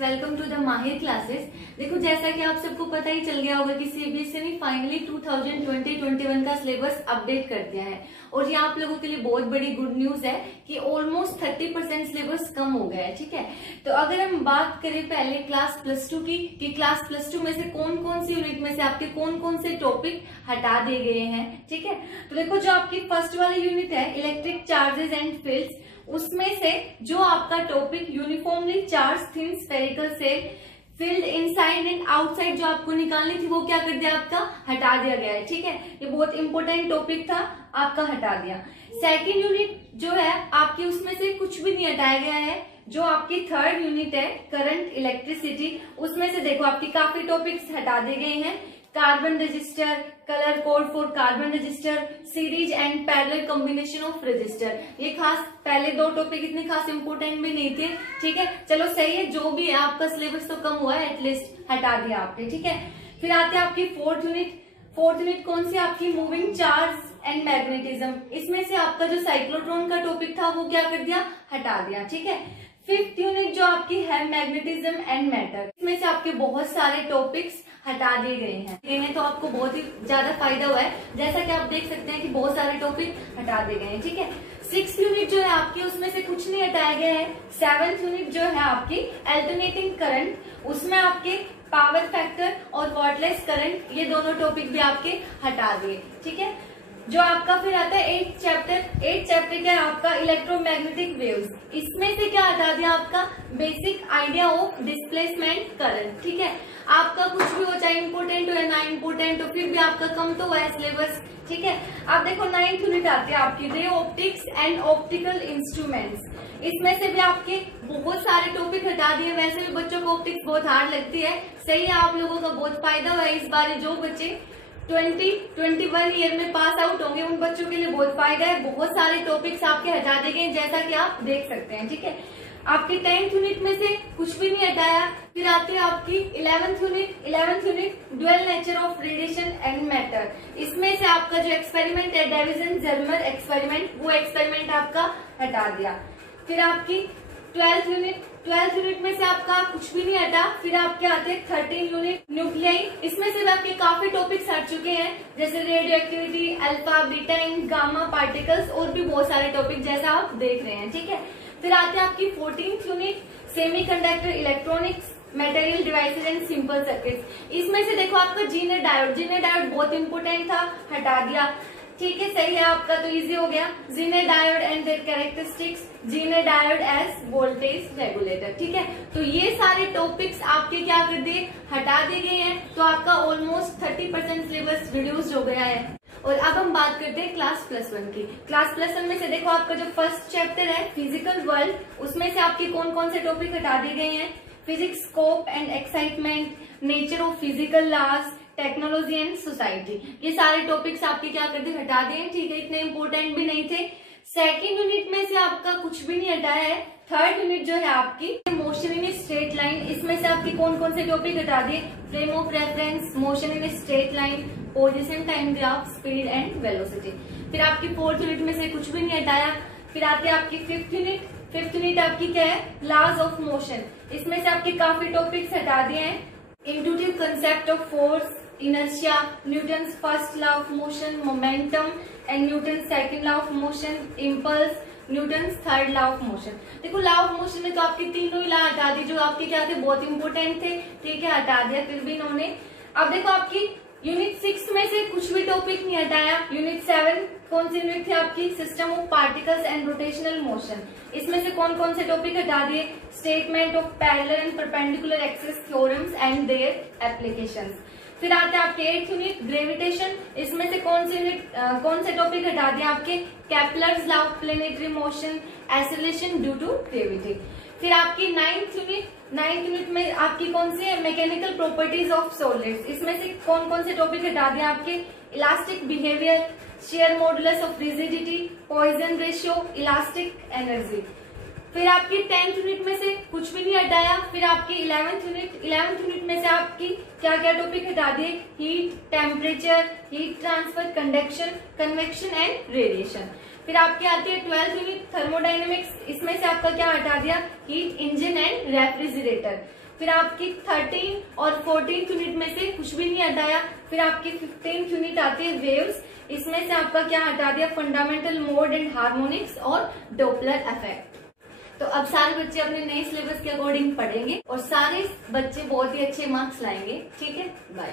Welcome to the माहिर classes. देखो, जैसा कि आप सबको पता ही चल गया होगा कि सीबीएसई ने फाइनली 2020-21 का सिलेबस अपडेट कर दिया है और ये आप लोगों के लिए बहुत बड़ी गुड न्यूज है कि ऑलमोस्ट 30% सिलेबस कम हो गया है। ठीक है, तो अगर हम बात करें पहले क्लास +2 की कि क्लास +2 में से कौन कौन सी यूनिट में से आपके कौन कौन से टॉपिक हटा दिए गए हैं। ठीक है, तो देखो जो आपकी फर्स्ट वाली यूनिट है इलेक्ट्रिक चार्जेस एंड फील्ड्स, उसमें से जो आपका topic uniformly charge thin spherical shell field inside and outside जो आपको निकालनी थी वो क्या कर दिया, आपका हटा दिया गया है। ठीक है, ये बहुत इंपॉर्टेंट टॉपिक था, आपका हटा दिया। सेकंड यूनिट जो है आपकी उसमें से कुछ भी नहीं हटाया गया है। जो आपकी थर्ड यूनिट है करंट इलेक्ट्रिसिटी, उसमें से देखो आपकी काफी टॉपिक्स हटा दिए गए हैं। Carbon register, colour code for carbon register, series and parallel combination of register, ये खास पहले दो टॉपिक इतने खास इंपोर्टेंट भी नहीं थे। ठीक है, चलो सही है, जो भी है आपका सिलेबस तो कम हुआ है, एटलीस्ट हटा दिया आपने। ठीक है, फिर आते हैं आपकी फोर्थ यूनिट कौन सी आपकी मूविंग चार्ज एंड मैग्नेटिज्म, इसमें से आपका जो साइक्लोट्रॉन का टॉपिक था वो क्या कर दिया, हटा दिया। ठीक है, फिफ्थ यूनिट जो आपकी है मैग्नेटिज्म एंड मैटर, इसमें से आपके बहुत सारे टॉपिक्स हटा दिए गए हैं तो आपको बहुत ही ज्यादा फायदा हुआ है। जैसा कि आप देख सकते हैं कि बहुत सारे टॉपिक हटा दिए गए हैं। ठीक है, सिक्स यूनिट जो है आपकी उसमें से कुछ नहीं हटाया गया है। सेवंथ यूनिट जो है आपकी अल्टरनेटिंग करंट, उसमें आपके पावर फैक्टर और कॉर्डलेस करंट, ये दोनों टॉपिक भी आपके हटा दिए। ठीक है, जो आपका फिर आता है एट चैप्टर क्या है आपका इलेक्ट्रोमैग्नेटिक वेव्स, इसमें से क्या हटा दिया, आपका basic idea of displacement current. ठीक है, आपका कुछ भी हो, चाहे इंपोर्टेंट हो या ना इंपोर्टेंट हो, फिर भी आपका कम तो हुआ है सिलेबस। ठीक है, आप देखो नाइन्थ यूनिट आती है आपकी ray optics and optical instruments, इसमें से भी आपके बहुत सारे टॉपिक हटा दिए। वैसे भी बच्चों को ऑप्टिक्स बहुत हार्ड लगती है, सही है, आप लोगों का बहुत फायदा हुआ है इस बार। जो बच्चे 2021 ईयर में पास आउट होंगे उन बच्चों के लिए बहुत फायदा है। बहुत सारे टॉपिक्स आपके हटा दिए गए जैसा कि आप देख सकते हैं। ठीक है, आपकी 10th यूनिट में से कुछ भी नहीं हटाया। फिर आती है आपकी 11th unit dual nature of radiation and matter, इसमें से आपका जो एक्सपेरिमेंट है डेविसन जर्मर एक्सपेरिमेंट, वो एक्सपेरिमेंट आपका हटा दिया। फिर आपकी 12th यूनिट में से आपका कुछ भी नहीं हटा। फिर आपके आते हैं 13 यूनिट न्यूक्लियाई, इसमें से भी आपके काफी टॉपिक्स हट चुके हैं जैसे radio activity, alpha, beta and gamma particles, और भी बहुत सारे टॉपिक जैसा आप देख रहे हैं। ठीक है, फिर आते हैं आपकी 14th unit semiconductor electronics material devices and simple circuits, इसमें से देखो आपका जीने डायोड बहुत इंपोर्टेंट था, हटा दिया। ठीक है, सही है, आपका तो इजी हो गया। जीने डायोड एंड देयर कैरेक्टरिस्टिक्स, जीने डायोड एज वोल्टेज रेगुलेटर। ठीक है, तो ये सारे टॉपिक्स आपके क्या कर दिए, हटा दिए गए हैं, तो आपका ऑलमोस्ट 30% सिलेबस रिड्यूस हो गया है। और अब हम बात करते हैं क्लास +1 की। क्लास +1 में से देखो आपका जो फर्स्ट चैप्टर है फिजिकल वर्ल्ड, उसमें से आपके कौन कौन से टॉपिक हटा दिए गए हैं, physics, scope and excitement, nature of physical laws, technology and society, ये सारे टॉपिक्स आपके क्या कर दिए, हटा दिए। ठीक है, इतने इंपोर्टेंट भी नहीं थे। सेकेंड यूनिट में से आपका कुछ भी नहीं हटाया है। थर्ड यूनिट जो है आपकी मोशन इन स्ट्रेट लाइन, इसमें से आपके कौन कौन से टॉपिक हटा दिए, frame of reference, motion in straight line, position time graph, speed and velocity. फिर आपकी फोर्थ यूनिट में से कुछ भी नहीं हटाया। फिर आती है आपकी फिफ्थ यूनिट आपकी क्या है, लॉज ऑफ मोशन, इसमें से आपके काफी टॉपिक्स हटा दिए हैं। Intuitive concept of force, inertia, Newton's first law of motion, momentum and Newton second law of motion, impulse, Newton's third law of motion. देखो लॉ ऑफ मोशन में तो आपके तीनों ही लॉ हटा दी जो आपके क्या थे, बहुत इंपोर्टेंट थे। ठीक है, हटा दिया फिर भी इन्होंने। अब देखो आपकी यूनिट 6 में से कुछ भी टॉपिक नहीं हटाया। यूनिट 7 कौन सी यूनिट थी आपकी, system of particles and rotational motion, इसमें से कौन कौन से टॉपिक हटा दिए, statement of parallel and perpendicular axis theorems and their applications. फिर आते हैं आपके 8th यूनिट ग्रेविटेशन, इसमें से कौन से टॉपिक हटा दिए आपके, Kepler's law of planetary motion, acceleration due to gravity. फिर आपकी 9th यूनिट में आपकी कौन सी है, मैकेनिकल प्रॉपर्टीज ऑफ सॉलिड्स, इसमें से कौन कौन से टॉपिक हटा दिए आपके, elastic behaviour, share modulus of rigidity, Poisson ratio, elastic energy. फिर आपकी 10th यूनिट में से कुछ भी नहीं हटाया। फिर आपकी 11th यूनिट में से आपकी क्या क्या टॉपिक हटा दिए, heat, temperature, heat transfer, conduction, convection and radiation. फिर आपकी आती है 12th यूनिट थर्मोडाइनमिक्स, इसमें से आपका क्या हटा दिया, हीट इंजन एंड रेफ्रिजरेटर। फिर आपकी 13 और 14 यूनिट में से कुछ भी नहीं हटाया। फिर आपकी 15 यूनिट आती है वेव्स, इसमें से आपका क्या हटा दिया, फंडामेंटल मोड एंड हार्मोनिक्स और डॉपलर इफेक्ट। तो अब सारे बच्चे अपने नए सिलेबस के अकॉर्डिंग पढ़ेंगे और सारे बच्चे बहुत ही अच्छे मार्क्स लाएंगे। ठीक है, बाय।